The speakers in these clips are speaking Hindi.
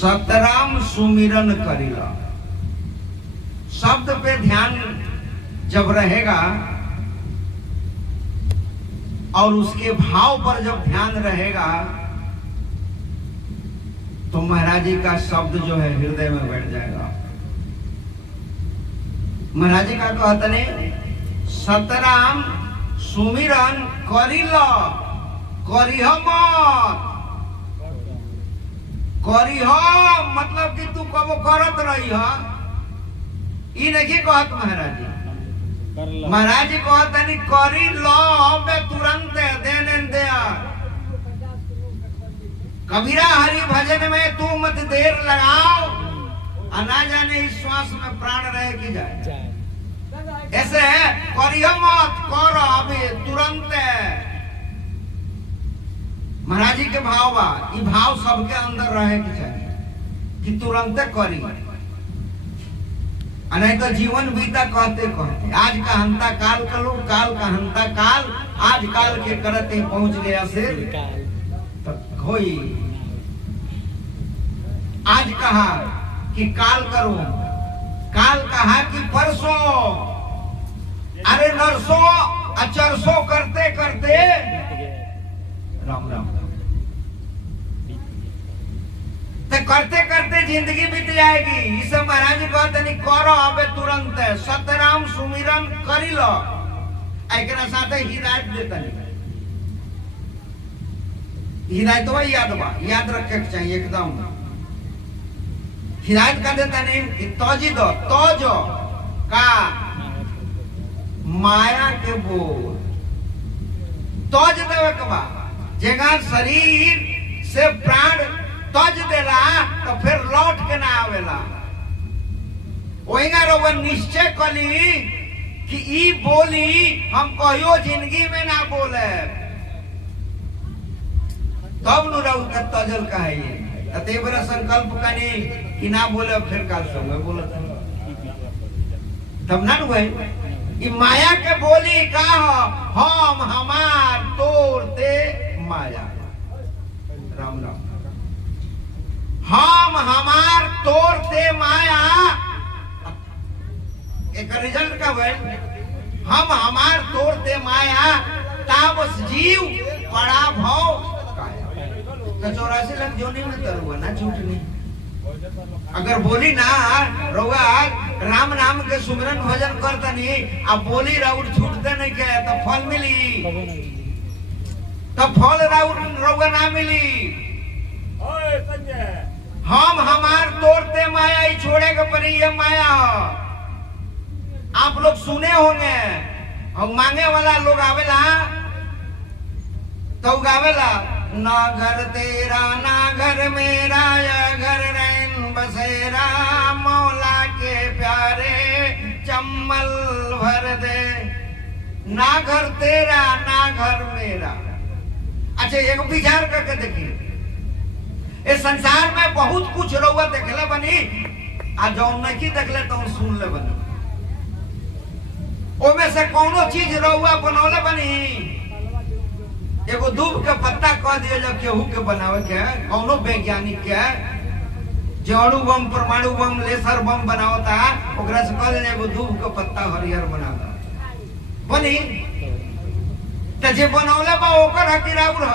सतराम सुमिरन करिला। शब्द पे ध्यान जब रहेगा और उसके भाव पर जब ध्यान रहेगा तो महाराज जी का शब्द जो है हृदय में बैठ जाएगा। महाराज जी का कहते ने सतराम सुमिरन करिला, करिह मत। करिह मतलब कि तू कबो करत रही ई नहीं कहत महाराज जी। महाराज जी कहते नहीं करी लो बे तुरंत देने दे। कबीरा हरि भजन में तू मत देर लगाओ, ना जाने इस श्वास में प्राण रहे कि जाए। ऐसे करियो मत, करो अभी तुरंत। महाराज जी के भाव बा, ये भाव सबके अंदर रहे कि चाहिए कि तुरंत करी, नहीं तो जीवन बीता कहते कहते आज का हंता काल कलो, काल का हंता काल, आज काल के करते पहुंच गया से तब होई। आज कहा कि काल करो, काल कहा कि परसों, अरे नरसों अचरसों करते करते राम राम तो करते करते जिंदगी बीत जाएगी। इसे महाराज जी कहते नहीं करो अबे तुरंत सतराम सुमिरन करी लो। एक साथ हिदायत देता नहीं, हिदायत याद रखे के चाहिए एकदम। हिदायत का देता नहीं कि तोजी दो, तोजो का माया के बोल तोज देवे के बाद जगह शरीर से प्राण तज देला तो फिर लौट के ना आवेला। वहींगा रोग निश्चय कली कि ई बोली हम कहियो जिंदगी में ना बोले, तब नु रहू के तजल कहे। अते बरा संकल्प कनी कि ना बोले फिर काल संग बोले तब ना हुए। ई माया के बोली का हम हमार तोड़ते माया। राम राम हम हमार तोड़ते माया। एक रिजल्ट का है हम हमार तोड़ते माया, ताबस जीव पड़ा भाव काया। 84 लाख जोनी में तरुआ ना छूटनी। अगर बोली ना रोगा राम नाम के सुमिरन भजन करता नहीं, अब बोली राउर छूटते नहीं के तो फल मिली, तो फल राउर रोगा ना मिली। हम हमार तोड़ते माया ही छोड़े के परी ये माया। आप लोग सुने होंगे और मांगे वाला लोग आवेला तो गावेला ना घर तेरा ना घर मेरा, या घर रैन बसेरा, मौला के प्यारे चम्मल भर दे। ना घर तेरा ना घर मेरा। अच्छा एक विचार करके देखिए, इस संसार में बहुत कुछ रहुआ देखले बनी, आज जौन नहीं देखले तो सुन ले बनी। ओमे से कोनो चीज रहुआ बनौले बनी। एगो दूब के पत्ता कह दिए जो केहू के बनावे के, कोनो वैज्ञानिक के जो अणु बम परमाणु बम लेसर बम बनावता ओकरा से कह एगो दूब के पत्ता हरियर बना दो बनी। त जे बनौले बा ओकर हकी राउर ह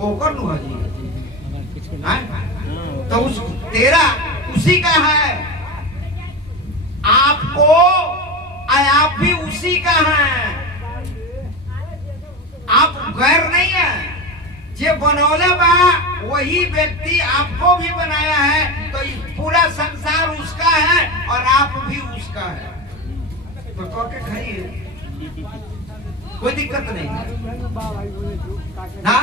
ओकर नु हजी तो उस तेरा उसी का है। आपको आप भी उसी का है, आप गैर नहीं है। जे बनौले बा वही व्यक्ति आपको भी बनाया है, तो पूरा संसार उसका है और आप भी उसका है। तो करके खाइए, कोई दिक्कत नहीं ना,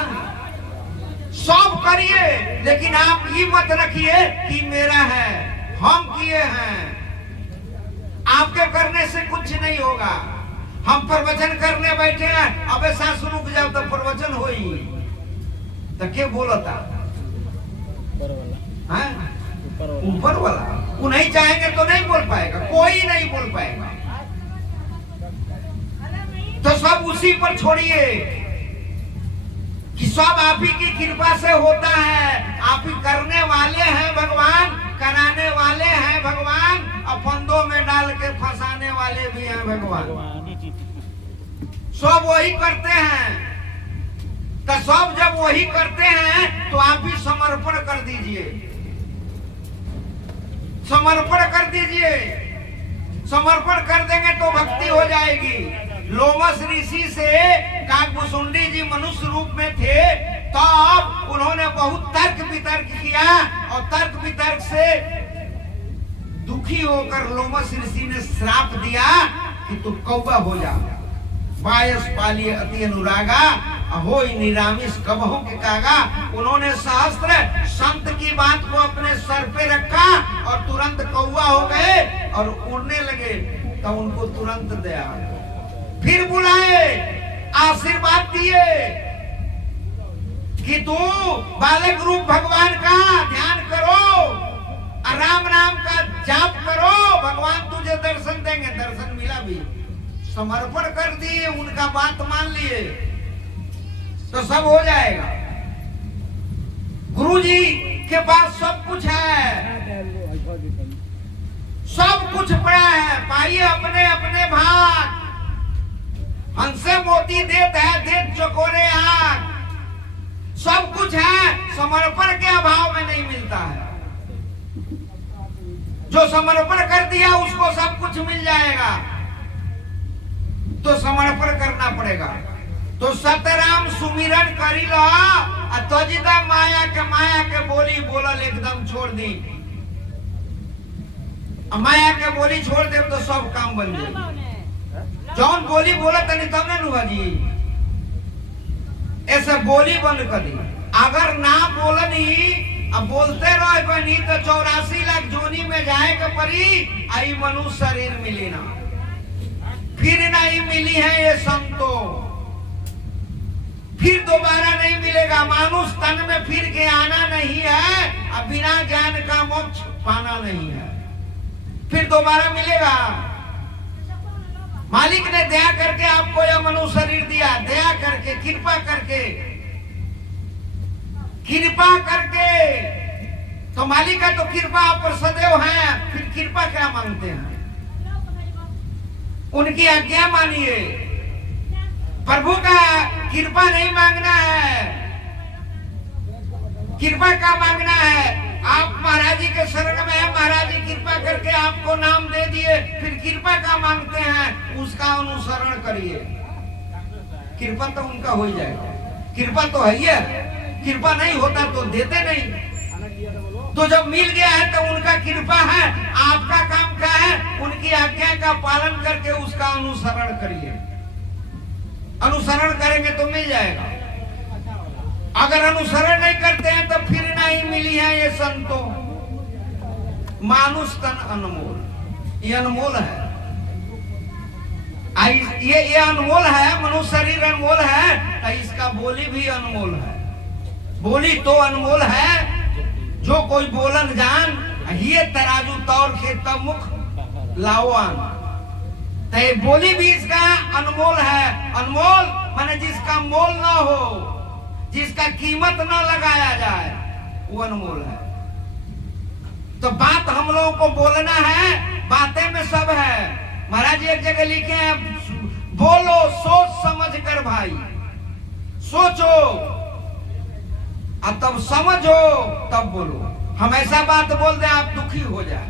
सब करिए, लेकिन आप ये मत रखिए कि मेरा है, हम किए हैं। आपके करने से कुछ नहीं होगा। हम प्रवचन करने बैठे हैं, अबे सांस रुक जाओ तो प्रवचन होई तो क्या बोलता है ऊपर वाला। वो नहीं चाहेंगे तो नहीं बोल पाएगा, कोई नहीं बोल पाएगा। तो सब उसी पर छोड़िए। कि सब आप ही की कृपा से होता है। आप ही करने वाले हैं भगवान, कराने वाले हैं भगवान, और फंदों में डाल के फंसाने वाले भी हैं भगवान। सब वही करते हैं। तो सब जब वही करते हैं तो आप भी समर्पण कर दीजिए, समर्पण कर दीजिए। समर्पण कर देंगे तो भक्ति हो जाएगी। लोमस ऋषि से काकभूषुंडी जी मनुष्य रूप में थे, तब उन्होंने बहुत तर्क वितर्क किया, और तर्क वितर्क से दुखी होकर लोमस ऋषि ने श्राप दिया कि तू कौवा हो जा। वायस पालिए अति अनुरागा, हो निरामिष कबहू के कागा। उन्होंने सहस्त्र संत की बात को अपने सर पे रखा और तुरंत कौवा हो गए और उड़ने लगे। तो उनको तुरंत दया, फिर बुलाए, आशीर्वाद दिए कि तू बालक रूप भगवान का ध्यान करो, राम नाम का जाप करो, भगवान तुझे दर्शन देंगे। दर्शन मिला भी, समर्पण कर दिए, उनका बात मान लिए तो सब हो जाएगा। गुरु जी के पास सब कुछ है, सब कुछ पड़ा है, पाइए अपने अपने भाग। हमसे मोती देत है, देत चकोरे आग। सब कुछ है, समर्पण के अभाव में नहीं मिलता है। जो समर्पण कर दिया उसको सब कुछ मिल जाएगा, तो समर्पण करना पड़ेगा। तो सतराम सुमिरन करी लो, तजिदा माया के बोली बोलल एकदम छोड़ दी। माया के बोली छोड़ दे तो सब काम बन जाए। जौन बोली बोला तनी तब ने नुआ जी ऐसे बोली बंद कर दी। अगर ना बोलनी, अब बोलते रहे बनी तो 84 लाख जोनी में जाएगा परी, आई मनुष्य शरीर मिली ना, फिर नहीं मिली है ये संतो, फिर दोबारा नहीं मिलेगा। मानुष तन में फिर के आना नहीं है, अब बिना ज्ञान का मोक्ष पाना नहीं है, फिर दोबारा मिलेगा। मालिक ने दया करके आपको यह मनुष्य शरीर दिया, दया करके, कृपा करके, कृपा करके। तो मालिक का तो कृपा आप पर सदैव है, फिर कृपा क्या मांगते हैं? उनकी आज्ञा मानिए। प्रभु का कृपा नहीं मांगना है, कृपा का मांगना है। आप महाराज जी के शरण में है, महाराज जी कृपा करके आपको नाम दे दिए, फिर कृपा का मांगते हैं, उसका अनुसरण करिए, कृपा तो उनका हो जाएगा। कृपा तो है ही है, कृपा नहीं होता तो देते नहीं। तो जब मिल गया है तो उनका कृपा है। आपका काम क्या है? उनकी आज्ञा का पालन करके उसका अनुसरण करिए। अनुसरण करेंगे तो मिल जाएगा। अगर अनुसरण नहीं करते हैं तो फिर नहीं मिली है ये संतों। मानुष तन अनमोल, ये अनमोल है। ये अनमोल है, मनुष्य शरीर अनमोल है, तो इसका बोली भी अनमोल है। बोली तो अनमोल है, जो कोई बोलन जान, ये तराजू तौर के तब मुख लावान। तो ये बोली भी इसका अनमोल है। अनमोल माने जिसका मोल ना हो, जिसका कीमत ना लगाया जाए, वो अनमोल है। तो बात हम लोगों को बोलना है, बातें में सब है। महाराज एक जगह लिखे हैं, बोलो सोच समझ कर भाई, सोचो अब तब समझो तब बोलो। हम ऐसा बात बोल दे आप दुखी हो जाए,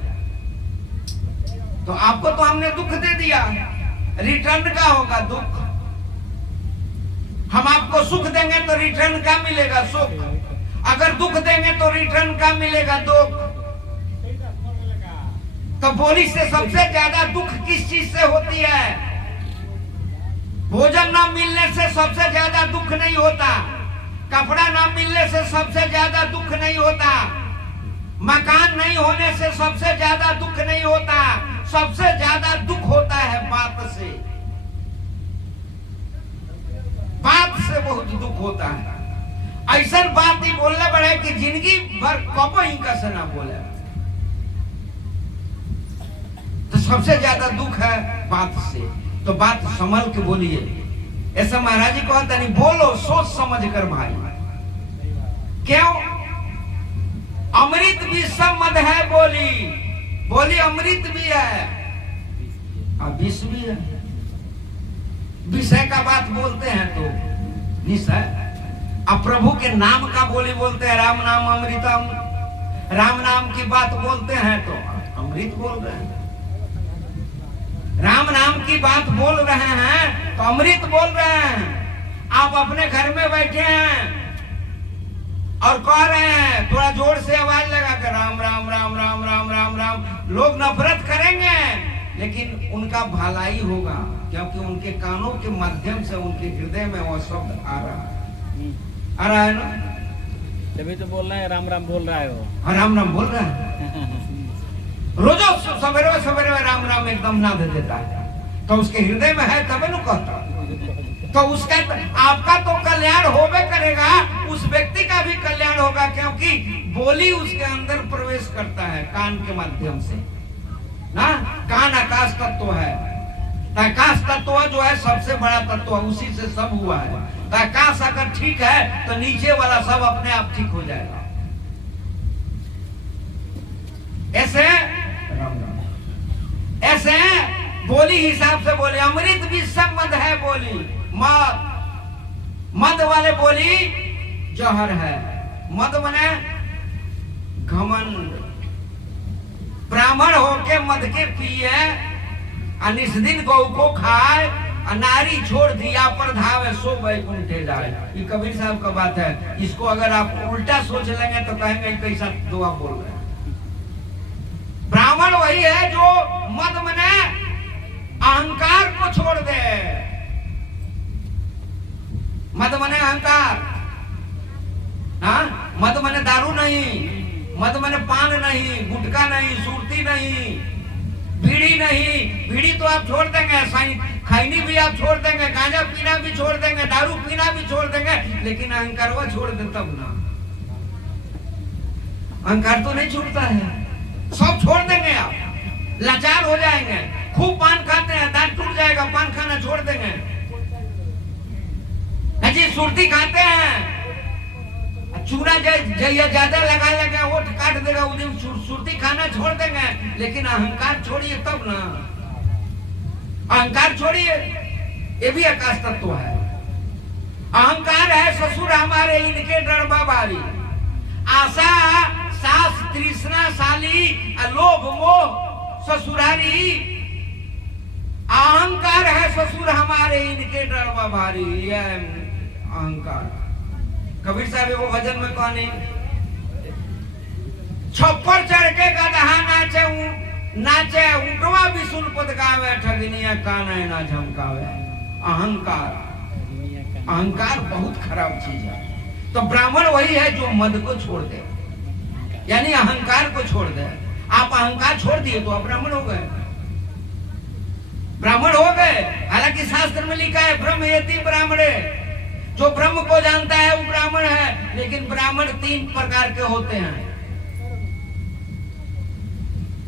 तो आपको तो हमने दुख दे दिया, रिटर्न का होगा दुख। हम आपको सुख देंगे तो रिटर्न का मिलेगा सुख, अगर दुख देंगे तो रिटर्न का मिलेगा दुख। तो बोली से सबसे ज्यादा दुख किस चीज से होती है? भोजन ना मिलने से सबसे ज्यादा दुख नहीं होता, कपड़ा ना मिलने से सबसे ज्यादा दुख नहीं होता, मकान नहीं होने से सबसे ज्यादा दुख नहीं होता। सबसे ज्यादा दुख होता है बात से, बात से बहुत दुख होता है। ऐसा बात ही बोलने पड़े कि जिंदगी भर कबो ही कैसे ना बोले। तो सबसे ज्यादा दुख है बात से, तो बात संभल के बोलिए। ऐसा महाराज जी कहता नहीं, बोलो सोच समझ कर भाई। क्यों? अमृत भी सब मद है बोली, बोली अमृत भी है और विष भी है। विषय का बात बोलते हैं तो विष है, अब प्रभु के नाम का बोली बोलते हैं, राम नाम अमृतम, राम नाम की बात बोलते हैं तो अमृत बोल रहे हैं। राम नाम की बात बोल रहे हैं तो अमृत बोल रहे हैं। आप अपने घर में बैठे हैं और कह रहे हैं, थोड़ा जोर से आवाज लगा कर राम राम राम राम राम राम राम, लोग नफरत करेंगे लेकिन उनका भलाई होगा, क्योंकि उनके कानों के माध्यम से उनके हृदय में वह शब्द आ रहा है ना। तभी तो बोल रहे हैं राम राम बोल रहा है वो। हाँ, राम राम बोल रहा है। रोजो सवेरे सवेरे राम राम एकदम ना दे देता है, तो उसके हृदय में है तब न कहता, तो उसका आपका तो कल्याण होवे करेगा, उस व्यक्ति का भी कल्याण होगा, क्योंकि बोली उसके अंदर प्रवेश करता है कान के माध्यम से ना। कान आकाश तत्व है, आकाश तत्व जो है सबसे बड़ा तत्व, उसी से सब हुआ है। तो आकाश अगर ठीक है तो नीचे वाला सब अपने आप ठीक हो जाएगा। ऐसे बोली हिसाब से बोले, अमृत भी सब मद है बोली, मद वाले बोली जहर है। मद मने घमंड, ब्राह्मण होके मद के पिए निस्दिन गौ को खाए, नारी छोड़ दिया पर धावे सो बैकुंठे जाए। ये कबीर साहब का बात है। इसको अगर आप उल्टा सोच लेंगे तो कहेंगे कैसा दुआ बोल रहे हैं। ब्राह्मण वही है जो मद मने अहंकार को छोड़ दे। मद मने अहंकार, हाँ, मद मने दारू नहीं, मद मने पान नहीं, गुटखा नहीं, सुरती नहीं, बीड़ी नहीं। बीड़ी तो आप छोड़ देंगे, खैनी भी आप छोड़ देंगे, गांजा पीना भी छोड़ देंगे, दारू पीना भी छोड़ देंगे, लेकिन अहंकार वो छोड़ दे तब ना। अहंकार तो नहीं छूटता है, सब छोड़ देंगे आप, लाचार हो जाएंगे। खूब पान खाते हैं, दांत टूट जाएगा, पान खाना छोड़ देंगे। जी सुरती खाते हैं, चूड़ा ज्यादा लगा लगा ओठ काट देगा, उस दिन सुरती खाना छोड़ देंगे, लेकिन अहंकार छोड़िए तब ना। अहंकार छोड़िए, ये भी आकाश तत्व है। अहंकार है ससुर हमारे इनके डरबा बारी, आशा सास तृष्णा साली, लोभ मोह ससुरारी। अहंकार है ससुर हमारे इनके डरबा भारी, यह अहंकार। कबीर साहब वो भजन में कहने, छप्पर चढ़ के गदहा नाचे, नाचे ऊँटवा भी सुन पद गावे, ठगनिया काना ना झमकावे। अहंकार, अहंकार बहुत खराब चीज है। तो ब्राह्मण वही है जो मद को छोड़ दे, यानी अहंकार को छोड़ दे। आप अहंकार छोड़ दिए तो आप ब्राह्मण हो गए, ब्राह्मण हो गए। हालांकि शास्त्र में लिखा है ब्रह्म एति ब्राह्मणे, जो ब्रह्म को जानता है वो ब्राह्मण है। लेकिन ब्राह्मण 3 प्रकार के होते हैं,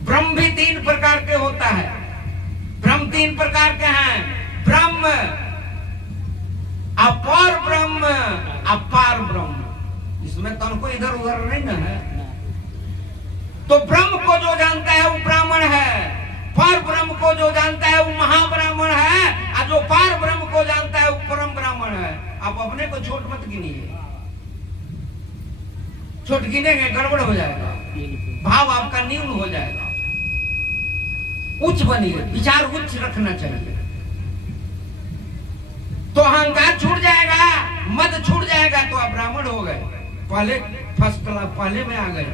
ब्रह्म भी 3 प्रकार के होता है। ब्रह्म 3 प्रकार के हैं, ब्रह्म, अपर ब्रह्म, अपार ब्रह्म। इसमें तो हमको इधर उधर नहीं ना है। तो ब्रह्म को जो जानता है वो ब्राह्मण है, पर ब्रह्म को जो जानता है वो महाब्राह्मण है, और जो पार ब्रह्म को जानता है वो परम ब्राह्मण है। आप अपने को छोट मत गिनिए, छोट गिनेंगे गड़बड़ हो जाएगा, भाव आपका न्यून हो जाएगा। उच्च बनिए, विचार उच्च रखना चाहिए, तो अहंकार छूट जाएगा, मद छूट जाएगा, तो आप ब्राह्मण हो गए। पहले फर्स्ट क्लास, पहले में आ गए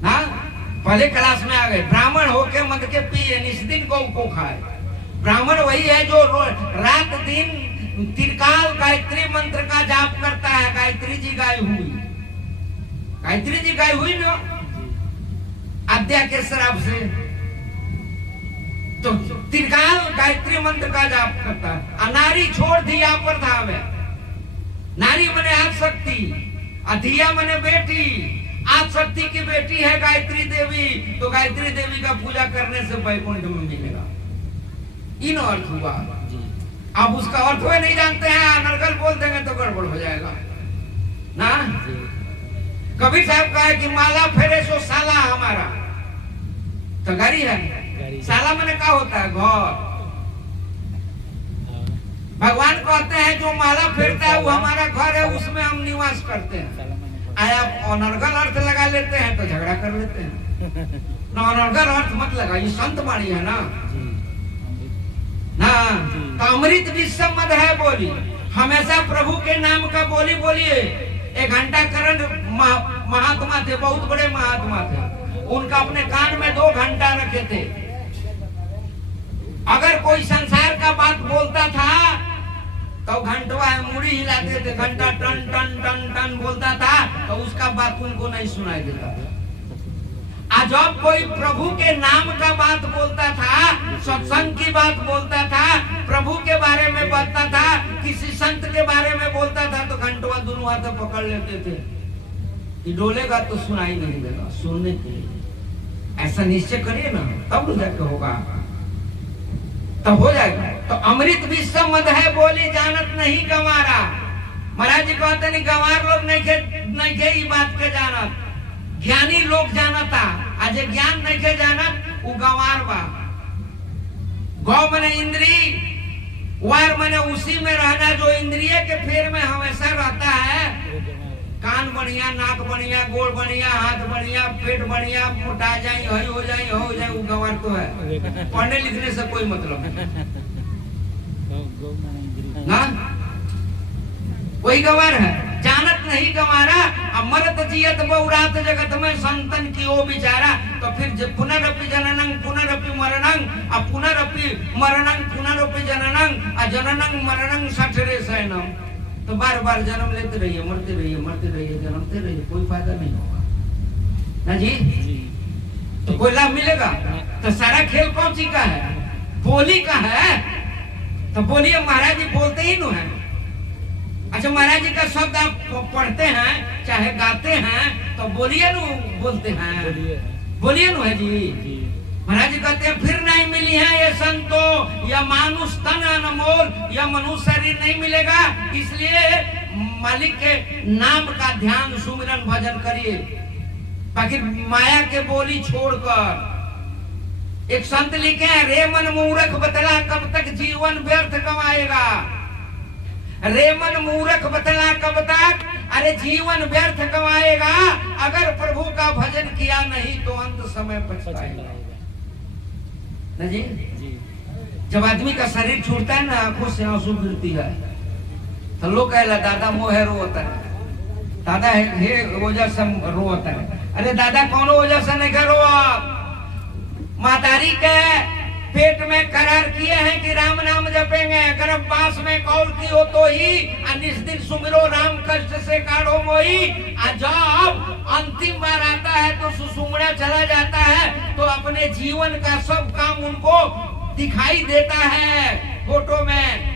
ना, पहले क्लास में आ गए। ब्राह्मण होके मद के पिए, निस्दिन गौ को खाए। ब्राह्मण वही है जो रात दिन त्रिकाल गायत्री मंत्र का जाप करता है। गायत्री जी गाय हुई, गायत्री जी गाय हुई ना अद्या के शराब से, तो त्रिकाल गायत्री मंत्र का जाप करता है। अनारी छोड़ दिया पर धावे, नारी मने आदि शक्ति, अधिया मने बेटी। आदि शक्ति की बेटी है गायत्री देवी, तो गायत्री देवी का पूजा करने से वैकुंठ में मिलेगा। इन अर्थ हुआ। अब उसका अर्थ वे नहीं जानते हैं, अनर्गल बोल देंगे तो गड़बड़ हो जाएगा ना। कबीर साहब कहा कि माला फेरे सो साला हमारा, तो गाड़ी है। साला मैंने क्या होता है? घर। भगवान कहते हैं जो माला फेरता है वो हमारा घर है, उसमें हम निवास करते हैं। आप अनर्गल अर्थ लगा लेते हैं तो झगड़ा कर लेते हैं ना। अनर्गल अर्थ मत लगा, ये संत वाणी है ना। तो अमृत विश्व मद है बोली, हमेशा प्रभु के नाम का बोली बोलिए। एक घंटा करण महात्मा थे, बहुत बड़े महात्मा थे, उनका अपने कान में 2 घंटा रखे थे। अगर कोई संसार का बात बोलता था तो घंटवा मुड़ी हिलाते थे, घंटा टन टन टन टन बोलता था तो उसका बात उनको नहीं सुनाई देता था। आज जब कोई प्रभु के नाम का बात बोलता था, सत्संग की बात बोलता था, प्रभु के बारे में बताता था, किसी संत के बारे में बोलता था तो घंटवा दोनों हाथ पकड़ लेते थे। ये डोलेगा तो सुनाई नहीं देगा, सुनने के लिए ऐसा निश्चय करिए ना, तब जाके होगा, तब हो जाएगा। तो अमृत विश्व मद है बोली, जानत नहीं गंवारा। महाराज जी कहते नहीं गंवार लोग नहीं के ये बात के जानत, ज्ञानी लोग जानता। आज ज्ञान नहीं के जानत वो गंवार बा। गौ मने इंद्री, वार मने उसी में रहना जो इंद्रिय के फेर में हमेशा रहता है। कान बढ़िया, नाक बढ़िया, गोड़ बढ़िया, हाथ बढ़िया, पेट बढ़िया, मोटा जाए, हो जाए, वो गंवार तो है। पढ़ने लिखने से कोई मतलब ना, वही गंवार है। जानत नहीं गंवारा, अमरत जियत बहुरात जगत में संतन की ओ बिचारा। तो फिर पुनरपि जननं पुनरपि मरणं, अब पुनरपि मरणं पुनरपि जननं, आ जननं मरणं सठरे सैनम। तो बार बार जन्म लेते रहिए, मरते रहिए, मरते रहिए, जन्मते रहिए, कोई फायदा नहीं होगा ना जी। तो कोई लाभ मिलेगा? तो सारा खेल कौन सी का है? बोली का है। तो बोलिए, महाराज जी बोलते ही नु है। अच्छा, महाराज जी का शब्द आप पढ़ते हैं चाहे गाते हैं तो बोलिए नु, बोलते हैं, बोलिए नु है जी। महाराज जी कहते हैं फिर नहीं मिली है ये संतो, या मानुष तन अनमोल, या मनुष्य शरीर नहीं मिलेगा। इसलिए मालिक के नाम का ध्यान, सुमिरन, भजन करिए, बाकी माया के बोली छोड़कर। एक संत लिखे हैं, रे मन मूर्ख बतला कब तक जीवन व्यर्थ कमाएगा। रे मन मूर्ख बतला कब तक, अरे जीवन व्यर्थ कमाएगा। अगर प्रभु का भजन किया नहीं तो अंत समय पछताएगा ना जी। जब आदमी का शरीर छूटता है ना, आंखों से आंसू गिरती है, तो लोग कहला दादा मोहे रोता है, दादा हे वजह से रोता है। अरे दादा कौन वजह से नहीं करो, मातारी के पेट में करार किए हैं कि राम नाम जपेंगे, गर्भ पास में कौल की हो तो ही, निस्दिन सुमिरो राम कष्ट से काढ़ो मोही। जब अंतिम बार आता है तो सुसुमड़ा चला जाता है, तो अपने जीवन का सब काम उनको दिखाई देता है फोटो में।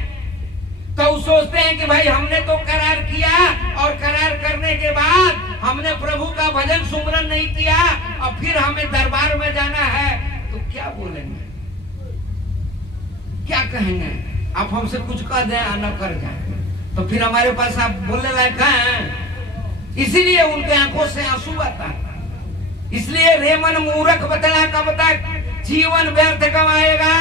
तो सोचते हैं कि भाई हमने तो करार किया, और करार करने के बाद हमने प्रभु का भजन सुमरन नहीं किया, और फिर हमें दरबार में जाना है, तो क्या बोलेंगे, क्या कहेंगे? आप हमसे कुछ कह दें और न कर जाए तो फिर हमारे पास आप बोलने लायक हैं। इसीलिए उनके आंखों से आंसू आता है। इसलिए रे मन मूर्ख बतला कब तक जीवन व्यर्थ कमाएगा।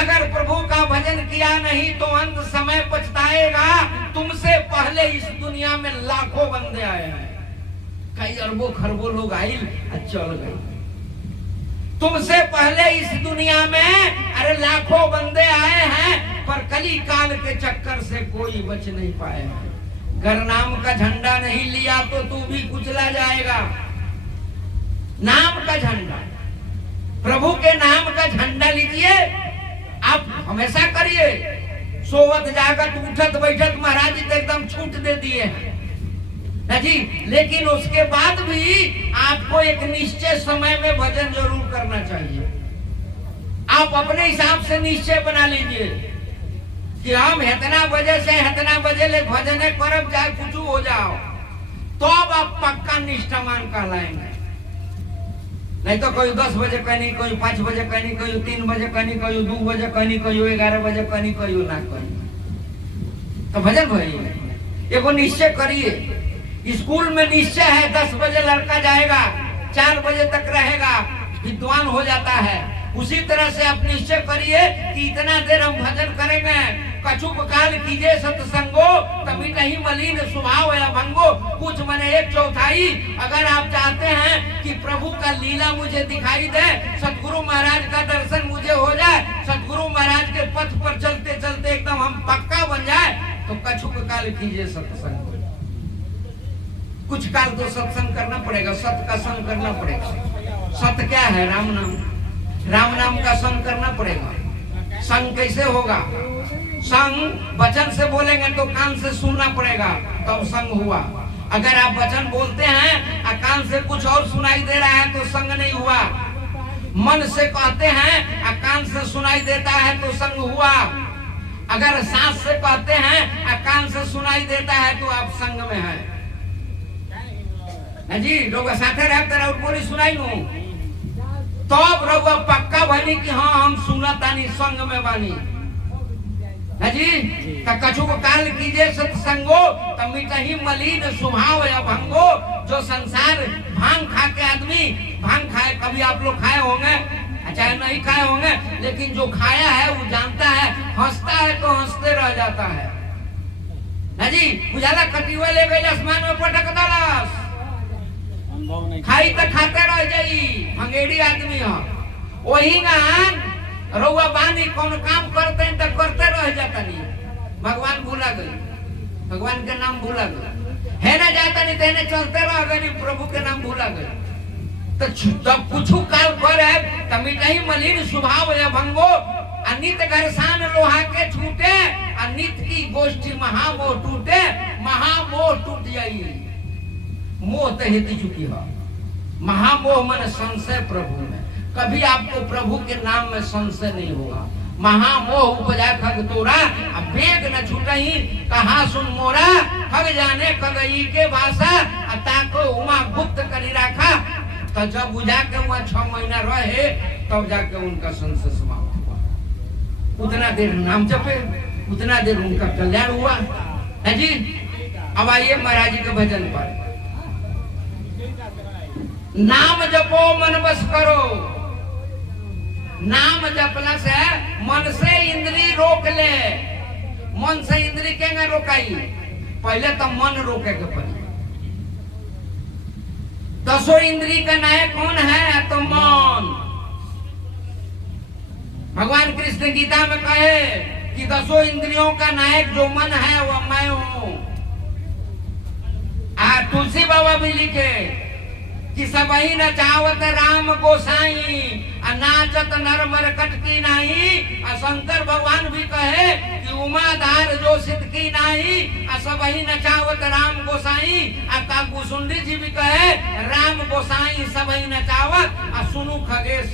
अगर प्रभु का भजन किया नहीं तो अंत समय पछताएगा। तुमसे पहले इस दुनिया में लाखों बंदे आए हैं, कई अरबों खरबों लोग आए चल गए। तुमसे पहले इस दुनिया में अरे लाखों बंदे आए हैं, पर कली काल के चक्कर से कोई बच नहीं पाए। घर नाम का झंडा नहीं लिया तो तू भी कुचला जाएगा। नाम का झंडा, प्रभु के नाम का झंडा लीजिए, आप हमेशा करिए। सोवत जागत उठत बैठत महाराज जी तो एकदम छूट दे दिए हैं ना जी। लेकिन उसके बाद भी आपको एक निश्चय समय में भजन जरूर करना चाहिए। आप अपने हिसाब से निश्चय बना लीजिए कि हम इतना बजे से इतना बजे ले भजन करब, चाहे कुछ हो जाओ, तो अब आप पक्का निष्ठावान कहलाएंगे। नहीं तो कोई 10 बजे कहनी, कोई 5 बजे कहनी, कोई 3 बजे कहनी, कोई 2 बजे कहनी, कोई 11 बजे कहनी, कोई ना कहनी। तो भजन भाई एगो निश्चय करिए। स्कूल में निश्चय है 10 बजे लड़का जाएगा, 4 बजे तक रहेगा, विद्वान हो जाता है। उसी तरह से आप निश्चय करिए कि इतना देर हम भजन करेंगे। कछुक काल कीजिए सत्संगो, तभी नहीं मलिन स्वभाव या भंगो। कुछ मने 1/4 अगर आप चाहते हैं कि प्रभु का लीला मुझे दिखाई दे, सतगुरु महाराज का दर्शन मुझे हो जाए, सतगुरु महाराज के पथ पर चलते चलते एकदम हम पक्का बन जाए, तो कछुक काल कीजिए सत्संग। कुछ काल तो सत्संग करना पड़ेगा, सत का संग करना पड़ेगा। सत क्या है? राम नाम। राम नाम का संग करना पड़ेगा। संग कैसे होगा? संग वचन से बोलेंगे तो कान से सुनना पड़ेगा, तब संग हुआ। अगर आप वचन बोलते हैं और कान से कुछ और सुनाई दे रहा है तो संग नहीं हुआ। मन से कहते हैं और कान से सुनाई देता है तो संग हुआ। अगर सांस से कहते हैं और कान से सुनाई देता है तो आप संग में हैं। जी लोग साथे रहते रहो, पूरी सुनाई नु तब रहुआ पक्का बनी कि हाँ हम सुना तानी, संग में बानी। है जी तो कछु को काल कीजिए सत्संगो, तब मिटही मलिन स्वभाव या भंगो। जो संसार भांग खा के आदमी, भांग खाए, कभी आप लोग खाए होंगे चाहे नहीं खाए होंगे, लेकिन जो खाया है वो जानता है, हंसता है तो हंसते रह जाता है जी। बुझाला कटिवा ले गई आसमान में पटक दलस, खाई तो खाते रह जाई, भंगेड़ी आदमी हो। वही गान रउआ बानी कौन काम करते हैं तो करते रह जाता नहीं। भगवान भूला गई, भगवान के नाम भूला गई है ना, जाता नहीं तेने चलते रह गए, प्रभु के नाम भूला गए। तो जब कुछ काल करे तब मिटही मलिन स्वभाव या भंगो। अनित घरसान लोहा के छूटे, अनित की गोष्ठी महामोह टूटे। महामोह टूट जाई, मोह तो हेती चुकी है। महामोह मन संशय प्रभु में। कभी आपको प्रभु के नाम में संशय नहीं होगा। महामोह उपजा खग तोरा, अब वेग न छूटही कहा सुन मोरा। खग जाने खगई के भाषा, ताको उमा गुप्त करी रखा। तो जब बुझा के वहाँ 6 महीना रहे तब जाके उनका संशय समाप्त हुआ। उतना देर नाम जपे, उतना देर उनका कल्याण हुआ है जी। अब आइए महाराज जी के भजन पर। नाम जपो मन बस करो। नाम जपला से मन से इंद्री रोक ले। मन से इंद्री के रोकाई, पहले तो मन रोके के पड़ी। 10 इंद्री का नायक कौन है? तो मन। भगवान कृष्ण गीता में कहे कि 10 इंद्रियों का नायक जो मन है वो मैं हूं। तुलसी बाबा भी लिखे कि सबही नचावत राम गोसाई, नाचत नर मरकट की नाही। शंकर भगवान भी कहे कि उमाधार जो सिद्ध की नाही, सबही नचावत राम गोसाई। काकुसुंडी जी भी कहे राम गोसाई सबही नचावत, सुनु खगेश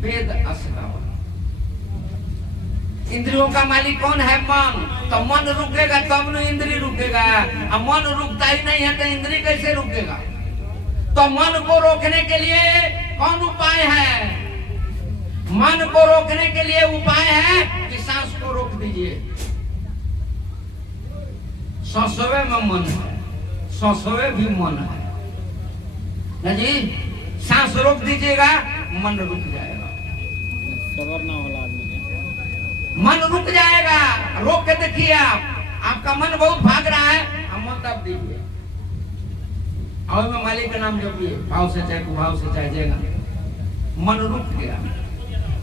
वेद अस्तावत। इंद्रियों का मालिक कौन है? मन। तो मन रुकेगा तब न इंद्री रुकेगा, मन रुकता ही नहीं है तो इंद्री कैसे रुकेगा? तो मन को रोकने के लिए कौन उपाय है? मन को रोकने के लिए उपाय है कि सांस को रोक दीजिए। ससवे में मन है, ससवे भी मन है ना जी। सांस रोक दीजिएगा, मन रुक जाएगा। सबर ना होला आदमी के, मन रुक जाएगा। रोक के देखिए आपका मन बहुत भाग रहा है, मन दब दीजिए और में मालिक का नाम जपिए, भाव से चाहे कुभाव से चाहे जाएगा। मन रुक गया,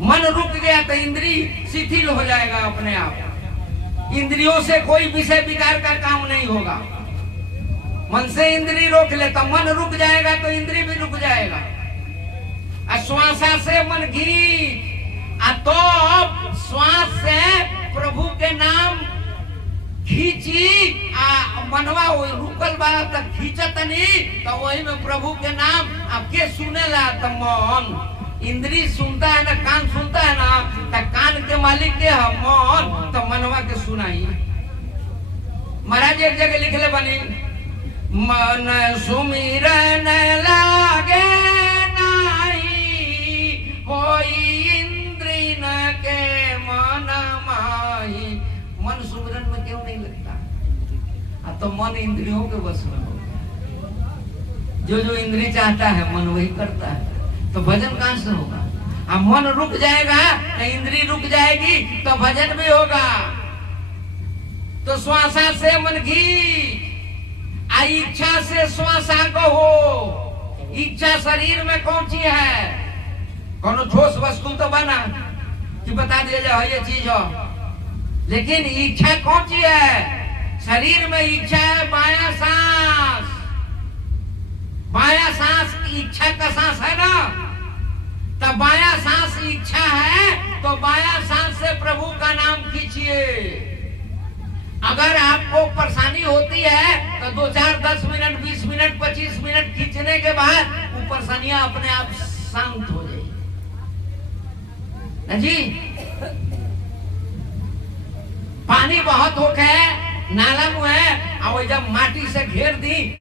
मन रुक गया तो इंद्री शिथिल हो जाएगा अपने आप। इंद्रियों से कोई विषय विकार का काम नहीं होगा। मन से इंद्री रोक ले तो मन रुक जाएगा, तो इंद्री भी रुक जाएगा। श्वासा से मन घी, तो श्वास से प्रभु के नाम खींची, मनवा रुकल बाला तक खींचत नहीं, तो वही में प्रभु के नाम आपके सुनेला। तो मन इंद्री सुनता है ना, कान सुनता है ना, तो कान के मालिक के है मन, तो मनवा के सुनाई। महाराज एक जगह लिखले बनी, मन सुमिरन लागे नाही, कोई इंद्री न के मन माही। मन सुमिरन में क्यों नहीं लगता? तो मन इंद्रियों के बस में हो। जो इंद्रिय चाहता है मन वही करता है, तो भजन कहां से होगा? अब मन रुक जाएगा तो इंद्रिय रुक जाएगी तो भजन भी होगा। तो श्वासा से मन घी, इच्छा से श्वासा को हो। इच्छा शरीर में कौन सी है? कौन ठोस वस्तु तो बना कि बता दिया जाए ये चीज हो, लेकिन इच्छा कौन सी है? शरीर में इच्छा है बाया सांस। बाया सांस इच्छा का सांस है ना, तब बाया सांस इच्छा है तो बाया सांस से प्रभु का नाम खींचिए। अगर आपको परेशानी होती है तो 2, 4, 10 मिनट, 20 मिनट, 25 मिनट खींचने के बाद वो परेशानियां अपने आप शांत हो जाएगी ना जी। पानी बहुत होके नाला में है और जब माटी से घेर दी